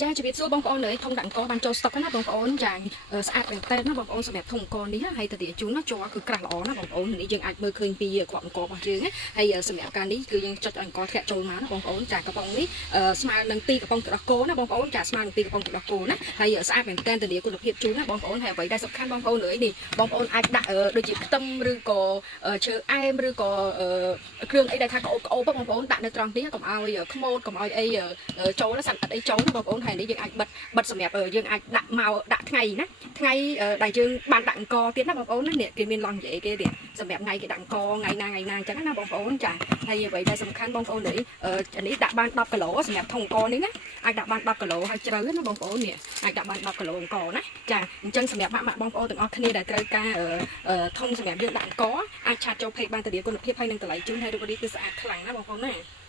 ចាជំរាបសួរបងប្អូនលើធំដាក់អង្គបានចូលស្តុកណាបងប្អូនចាស្អាតមែនតើណាបងប្អូនសម្រាប់ធំអង្គនេះហើយទៅទៀតជូនណាជ័រគឺក្រាស់ល្អណាបងប្អូននេះយើងអាចមើលឃើញពីគ្រាប់អង្គរបស់យើងហើយសម្រាប់ការនេះគឺយើងចុចអង្គធ្លាក់ចូលមកណាបងប្អូនចាកំប៉ុងនេះស្មើនឹង2កំប៉ុងទឹកដោះគោណាបងប្អូនចាស្មើនឹង2កំប៉ុងទឹកដោះគោណាហើយស្អាតមែនតើទៅទៀតគុណភាពជូនណាបងប្អូនហើយអ្វីដែលសំខាន់បងប្អូនលើនេះបងប្អូនអាចដាក់ដូចជាខ្ទឹមឬក៏ឈើអែមឬក៏គ្រឿងអីដែលថាក្អូបបងប្អូនដាក់នៅត្រង់នេះកុំឲ្យខ្មោចកុំឲ្យអីចូលសត្វអីចូលណាបងប្អូនហើយនេះយើងអាចបិទសម្រាប់យើងអាចដាក់មកដាក់ថ្ងៃណាថ្ងៃដែលយើងបានដាក់អង្គទៀតណាបងប្អូនណានេះគេមានឡងនិយាយគេទៀតសម្រាប់ថ្ងៃគេដាក់អង្គថ្ងៃណាអញ្ចឹងណាបងប្អូនចាហើយអ្វីដែលសំខាន់បងប្អូននេះនេះដាក់បាន10គីឡូសម្រាប់ធុងអង្គនេះណាអាចដាក់បាន10គីឡូហើយជ្រៅណាបងប្អូននេះអាចដាក់បាន10គីឡូអង្គណាចាអញ្ចឹងសម្រាប់ម៉ាក់បងប្អូនទាំងអស់គ្នាដែលត្រូវការធុងសម្រាប់យើងដាក់អង្គអាចឆាតចូលពេកបានទៅគុណភាពហើយនឹងតម្លៃជូនហើយរូបរាងគឺស្អាតខ្លាំងណាបងប្អូនណា